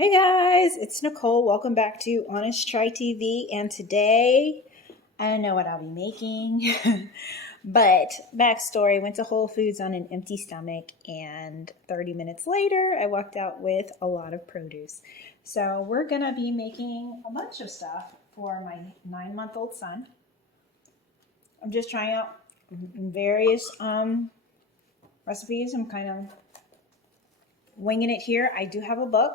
Hey guys, it's Nicole. Welcome back to Honest Try TV. And today, I don't know what I'll be making, but backstory, went to Whole Foods on an empty stomach, and 30 minutes later, I walked out with a lot of produce. So we're gonna be making a bunch of stuff for my 9-month-old son. I'm just trying out various recipes. I'm kind of winging it here. I do have a book.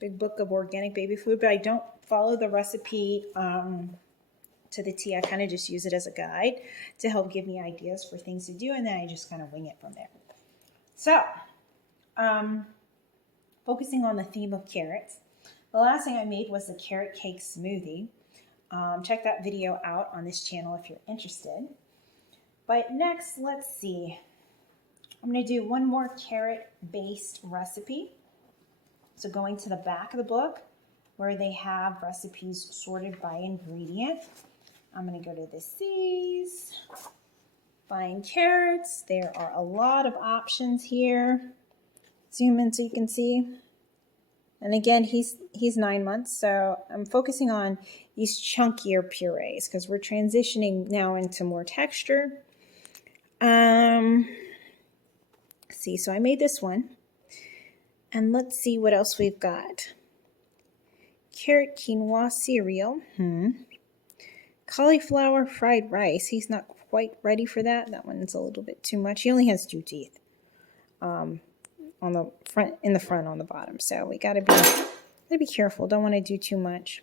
Big book of organic baby food, but I don't follow the recipe to the T. I kind of just use it as a guide to help give me ideas for things to do, and then I just kind of wing it from there. So, focusing on the theme of carrots, the last thing I made was the carrot cake smoothie. Check that video out on this channel if you're interested. But next, let's see. I'm going to do one more carrot-based recipe. So going to the back of the book where they have recipes sorted by ingredient, I'm going to go to the C's, find carrots. There are a lot of options here. Zoom in so you can see. And again, he's 9 months, so I'm focusing on these chunkier purees because we're transitioning now into more texture. Let's see, so I made this one. And let's see what else we've got. Carrot quinoa cereal. Cauliflower fried rice. He's not quite ready for that. That one's a little bit too much. He only has 2 teeth on the front, in the front, on the bottom. So we gotta be careful. Don't want to do too much.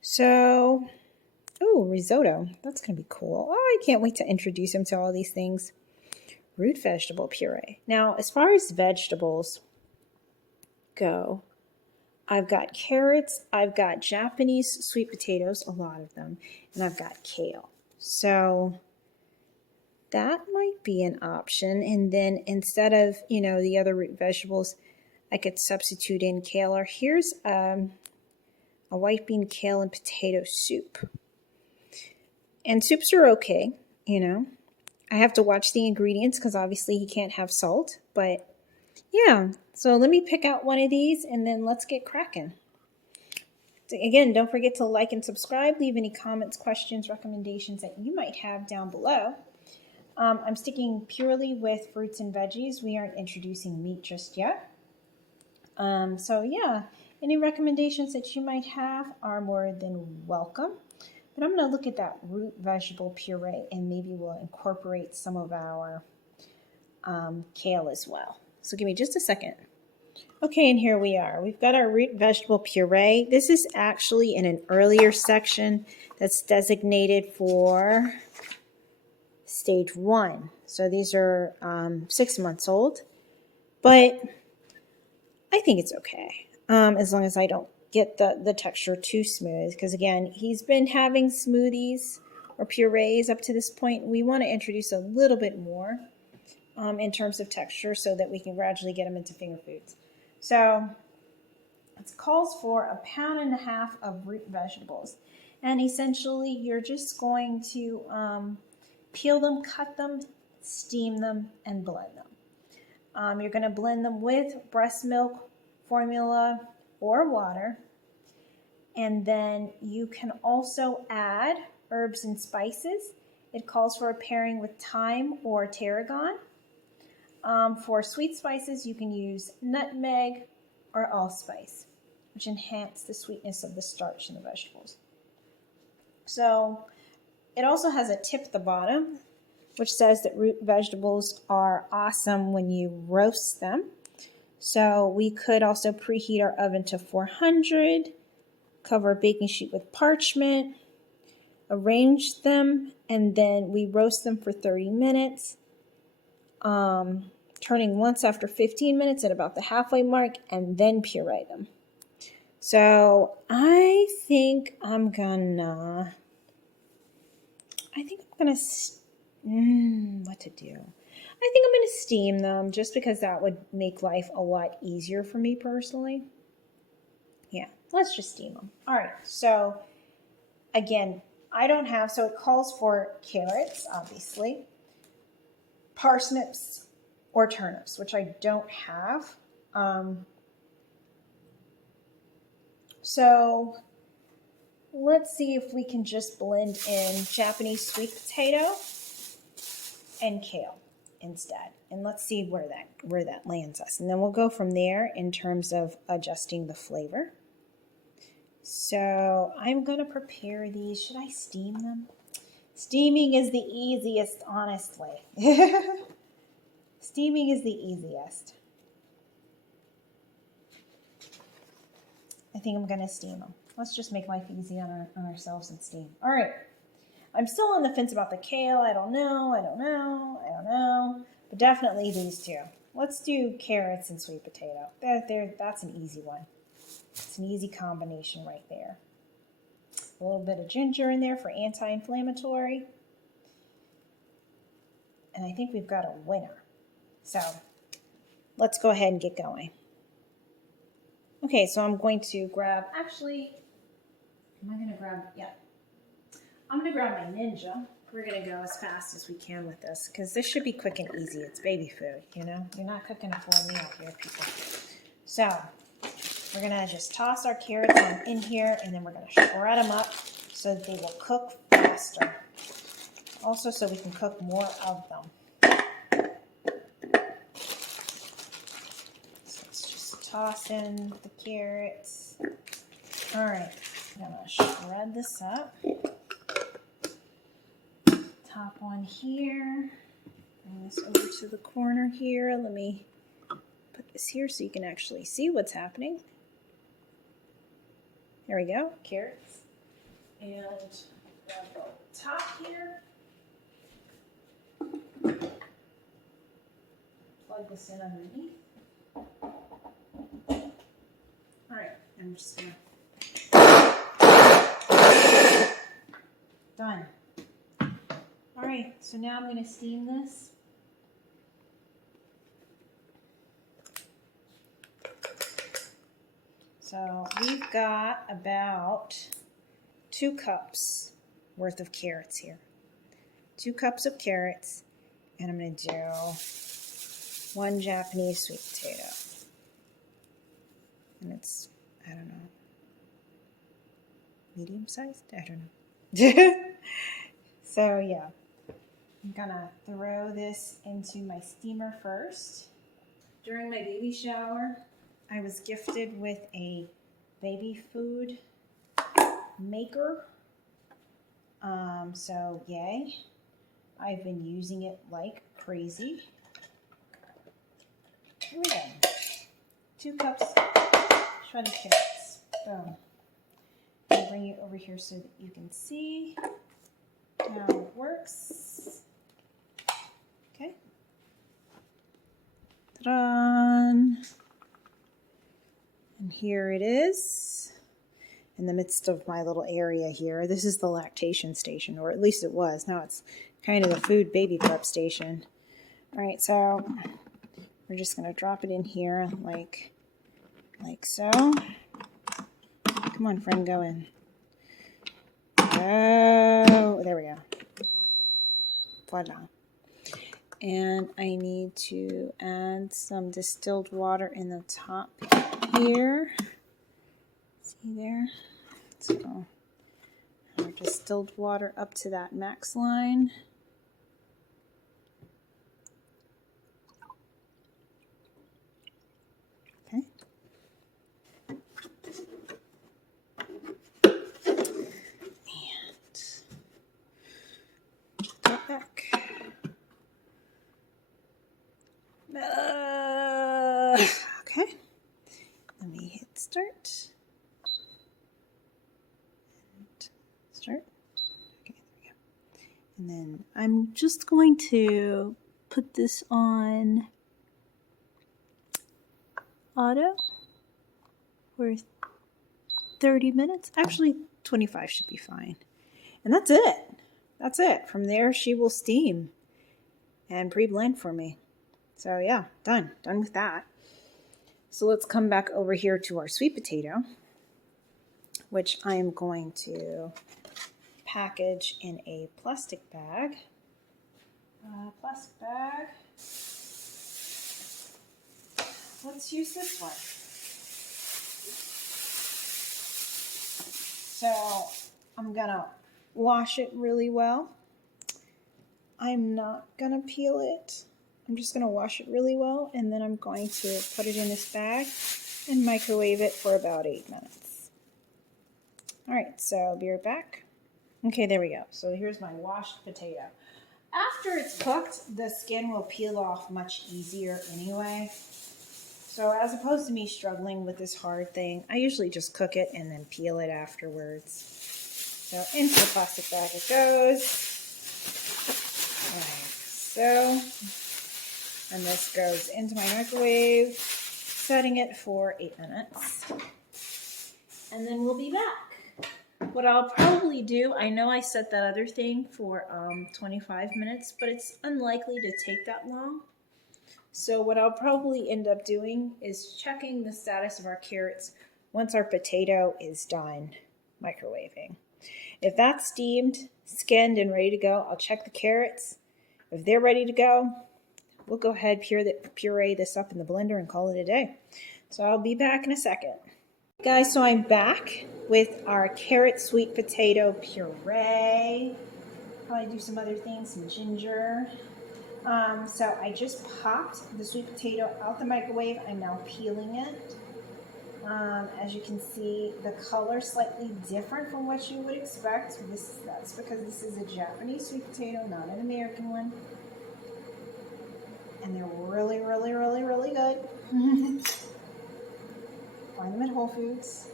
So, oh, risotto. That's gonna be cool. Oh, I can't wait to introduce him to all these things. Root vegetable puree. Now, as far as vegetables go, I've got carrots, I've got Japanese sweet potatoes, a lot of them, and I've got kale. So that might be an option. And then instead of, the other root vegetables, I could substitute in kale. Or here's a white bean, kale, and potato soup. And soups are okay, I have to watch the ingredients because obviously he can't have salt, but yeah, so let me pick out one of these and then let's get cracking. So again, don't forget to like and subscribe. Leave any comments, questions, recommendations that you might have down below. I'm sticking purely with fruits and veggies. We aren't introducing meat just yet. So yeah, any recommendations that you might have are more than welcome. But I'm going to look at that root vegetable puree and maybe we'll incorporate some of our kale as well. So give me just a second. Okay, and here we are. We've got our root vegetable puree. This is actually in an earlier section that's designated for stage 1. So these are 6 months old, but I think it's okay as long as I don't get the texture too smooth, because again, he's been having smoothies or purees up to this point. We want to introduce a little bit more in terms of texture so that we can gradually get them into finger foods. So it calls for 1.5 pounds of root vegetables. And essentially you're just going to peel them, cut them, steam them, and blend them. You're going to blend them with breast milk, formula, or water. And then you can also add herbs and spices. It calls for a pairing with thyme or tarragon. For sweet spices, you can use nutmeg or allspice, which enhance the sweetness of the starch in the vegetables. So it also has a tip at the bottom, which says that root vegetables are awesome when you roast them. So we could also preheat our oven to 400, cover a baking sheet with parchment, arrange them, and then we roast them for 30 minutes. Turning once after 15 minutes at about the halfway mark, and then puree them. So I think I'm gonna what to do? I think I'm gonna steam them just because that would make life a lot easier for me personally. Yeah, let's just steam them. All right, so again, so it calls for carrots, obviously, parsnips, or turnips, which I don't have. So let's see if we can just blend in Japanese sweet potato and kale instead. And let's see where that lands us. And then we'll go from there in terms of adjusting the flavor. So I'm going to prepare these. Should I steam them? Steaming is the easiest, honestly. Steaming is the easiest. I think I'm going to steam them. Let's just make life easy on ourselves and steam. All right. I'm still on the fence about the kale. I don't know. But definitely these two. Let's do carrots and sweet potato. That's an easy one. It's an easy combination right there. A little bit of ginger in there for anti-inflammatory. And I think we've got a winner. So let's go ahead and get going. Okay, so I'm going to grab, I'm going to grab my Ninja. We're going to go as fast as we can with this because this should be quick and easy. It's baby food, you know? You're not cooking a full meal here, people. So we're going to just toss our carrots in here, and then we're going to shred them up so that they will cook faster. Also, so we can cook more of them. So let's just toss in the carrots. All right, I'm going to shred this up. Top one here. Bring this over to the corner here. Let me put this here so you can actually see what's happening. There we go, carrots. And grab the top here. Plug this in underneath. All right, I'm just gonna. Done. All right, so now I'm gonna steam this. So we've got about 2 cups worth of carrots here. 2 cups of carrots, and I'm going to do 1 Japanese sweet potato. And it's, I don't know, medium sized? I don't know. So yeah, I'm going to throw this into my steamer first. During my baby shower, I was gifted with a baby food maker. So yay. I've been using it like crazy. Here we go. 2 cups shredded carrots. Boom. I'll bring it over here so that you can see how it works. Okay. Ta-da! And here it is in the midst of my little area here. This is the lactation station, or at least it was. Now it's kind of the food baby prep station. All right, so we're just going to drop it in here like so. Come on, friend, go in. Oh, there we go. Voila. And I need to add some distilled water in the top here. See there? Let's go. Our distilled water up to that max line. Okay. And go back. Okay. Let me hit start. And start. Okay, there we go. And then I'm just going to put this on auto for 30 minutes. Actually, 25 should be fine. And that's it. That's it. From there, she will steam and pre-blend for me. So yeah, done with that. So let's come back over here to our sweet potato, which I am going to package in a plastic bag. Let's use this one. So I'm gonna wash it really well. I'm not gonna peel it. I'm just gonna wash it really well, and then I'm going to put it in this bag and microwave it for about 8 minutes. All right, so I'll be right back. Okay, there we go. So here's my washed potato. After it's cooked, the skin will peel off much easier anyway. So as opposed to me struggling with this hard thing, I usually just cook it and then peel it afterwards. So into the plastic bag it goes. Like so. And this goes into my microwave, setting it for 8 minutes. And then we'll be back. What I'll probably do, I know I set that other thing for 25 minutes, but it's unlikely to take that long. So what I'll probably end up doing is checking the status of our carrots once our potato is done microwaving. If that's steamed, skinned, and ready to go, I'll check the carrots. If they're ready to go, we'll go ahead puree this up in the blender and call it a day. So I'll be back in a second. Guys, so I'm back with our carrot sweet potato puree. Probably do some other things, some ginger. So I just popped the sweet potato out the microwave. I'm now peeling it. As you can see, the color is slightly different from what you would expect. That's because this is a Japanese sweet potato, not an American one. And they're really, really, really, really good. Find them at Whole Foods.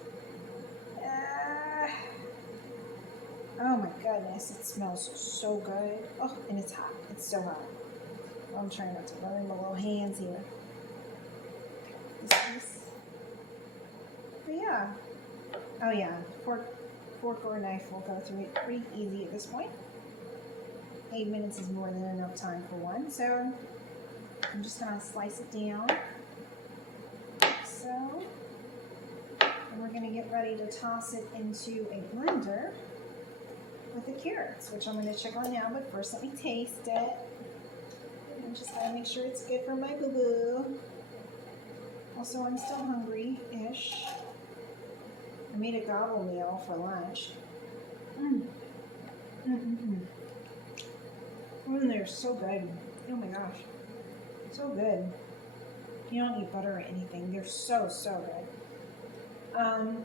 Oh my goodness, it smells so good. Oh, and it's hot. It's so hot. I'm trying not to burn my little hands here. But yeah. Oh yeah, fork or a knife will go through it pretty easy at this point. 8 minutes is more than enough time for one, so I'm just gonna slice it down. So, and we're gonna get ready to toss it into a blender with the carrots, which I'm gonna check on now, but first let me taste it. I just gotta make sure it's good for my boo-boo. Also, I'm still hungry-ish. I made a gobble meal for lunch. They're so good. Oh my gosh. So good. You don't need butter or anything. They're so, so good.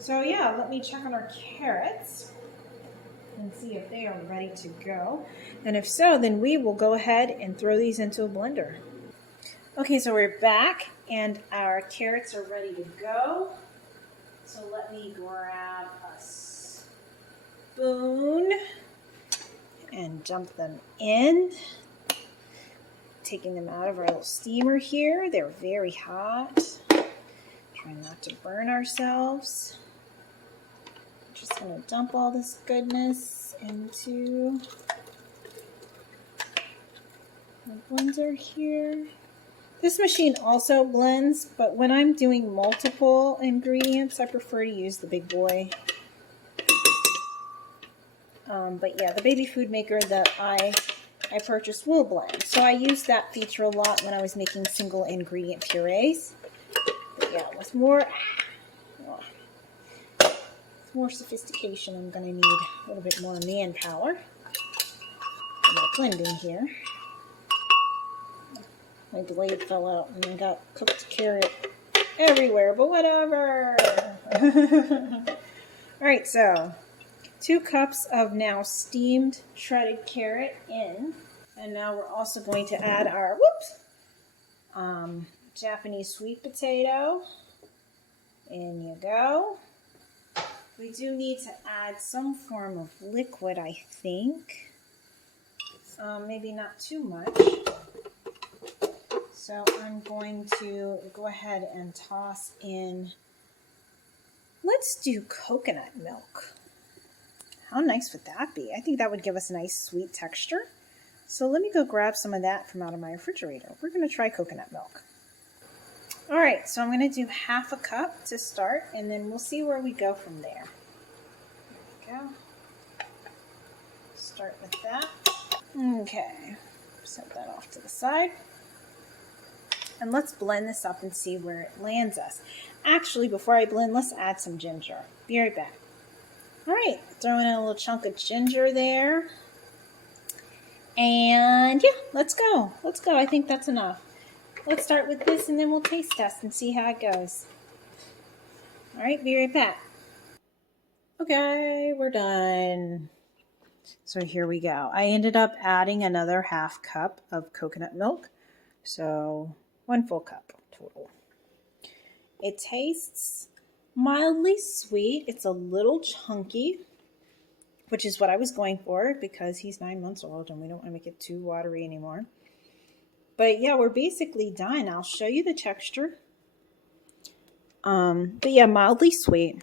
So yeah, let me check on our carrots and see if they are ready to go. And if so, then we will go ahead and throw these into a blender. Okay, so we're back and our carrots are ready to go. So let me grab a spoon and dump them in. Taking them out of our little steamer here. They're very hot. Try not to burn ourselves. Just gonna dump all this goodness into the blender here. This machine also blends, but when I'm doing multiple ingredients, I prefer to use the big boy. But yeah, the baby food maker that I purchased will blend. So I used that feature a lot when I was making single ingredient purees. But yeah, with more sophistication, I'm going to need a little bit more manpower for my blending here. My blade fell out and I got cooked carrot everywhere, but whatever. Alright, so 2 cups of now steamed shredded carrot in. And now we're also going to add our, Japanese sweet potato. In you go. We do need to add some form of liquid, I think. Maybe not too much. So I'm going to go ahead and toss in, let's do coconut milk. How nice would that be? I think that would give us a nice sweet texture. So let me go grab some of that from out of my refrigerator. We're going to try coconut milk. All right, so I'm going to do half a cup to start, and then we'll see where we go from there. There we go. Start with that. Okay, set that off to the side. And let's blend this up and see where it lands us. Actually, before I blend, let's add some ginger. Be right back. All right, throwing in a little chunk of ginger there. And yeah, let's go. Let's go. I think that's enough. Let's start with this and then we'll taste test and see how it goes. All right, be right back. Okay, we're done. So here we go. I ended up adding another half cup of coconut milk. So 1 full cup total. It tastes mildly sweet. It's a little chunky, which is what I was going for because he's 9 months old and we don't want to make it too watery anymore. But yeah, we're basically done. I'll show you the texture. But yeah, mildly sweet.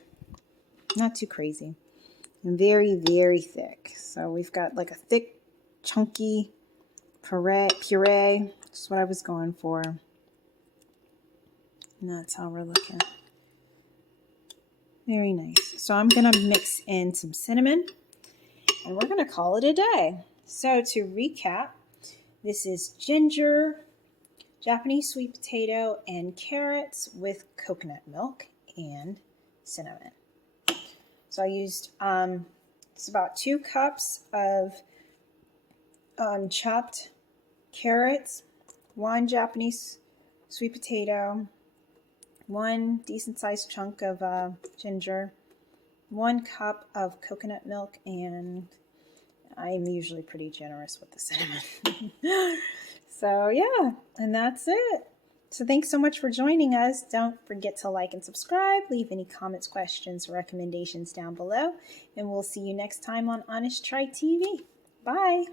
Not too crazy. And very, very thick. So we've got like a thick, chunky puree. That's what I was going for. And that's how we're looking. Very nice. So I'm going to mix in some cinnamon. And we're going to call it a day. So to recap, this is ginger, Japanese sweet potato, and carrots with coconut milk and cinnamon. So I used, it's about 2 cups of chopped carrots, 1 Japanese sweet potato, 1 decent sized chunk of ginger, 1 cup of coconut milk, and I'm usually pretty generous with the cinnamon. So yeah, and that's it. So thanks so much for joining us. Don't forget to like and subscribe. Leave any comments, questions, or recommendations down below. And we'll see you next time on Honest Try TV. Bye.